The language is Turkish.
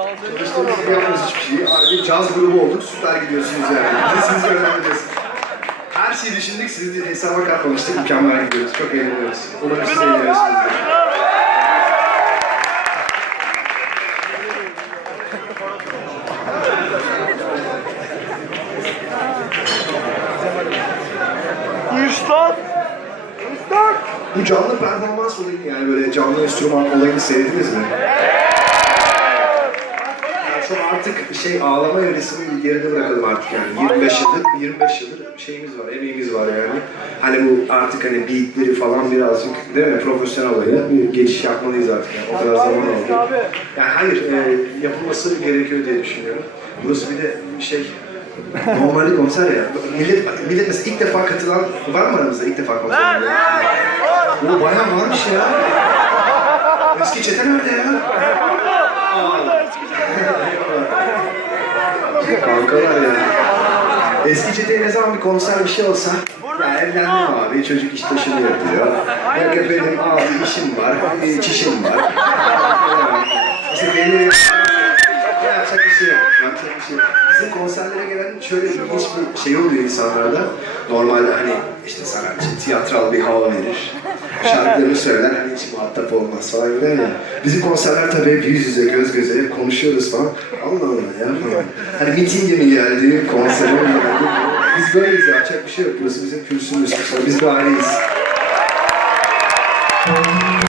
Çalıştığımız gibi yapmıyoruz hiçbir şeyi. Abi caz grubu olduk, süper gidiyorsunuz yani. Biz sizi öğreneceğiz. Her şeyi düşündük, sizi hesaba katmamıştık, mükemmel gidiyoruz. Çok eğleniyoruz. Umarım siz eğleniyorsunuz. Üstad! Üstad! Bu canlı performans olayını yani böyle canlı enstrüman olayını seyrettiniz mi? Çok artık şey ağlama evresini bir geride bırakalım artık yani. 25 yıldır, 25 yıldır şeyimiz var, emeğimiz var yani. Hani bu artık hani beatleri falan birazcık değil mi profesyonel olaya bir geçiş yapmalıyız artık yani. O kadar zaman oldu. Yani hayır, e, yapılması gerekiyor diye düşünüyorum. Burası bir de şey, Normalde konser ya. Millet, millet mesela ilk defa katılan var mı aramızda ilk defa konser? Ben, O bayağı varmış ya. Eski çete nerede ya? Kankalar ya. Eski çeteye ne zaman bir konser bir şey olsa ya evlendim abi, çocuk iş taşını yapıyor. Yok efendim abi işim var, e, çişim var. İşte beni yapacak bir şey. Yapacak bir şey. Bizim konserlere gelen şöyle ilginç bir şey oluyor insanlarda. Normalde hani işte sanatçı tiyatral bir hava verir. Şarkılarını söyler, hani hiç muhatap olmaz falan öyle ya. Bizim konserler tabii hep yüz yüze, göz göze, hep konuşuyoruz falan. Allah Allah ya. Hani mitinge mi geldi, konsere mi geldi? Biz böyleyiz, yapacak bir şey yok. Burası bizim kürsümüz. Biz bir aileyiz.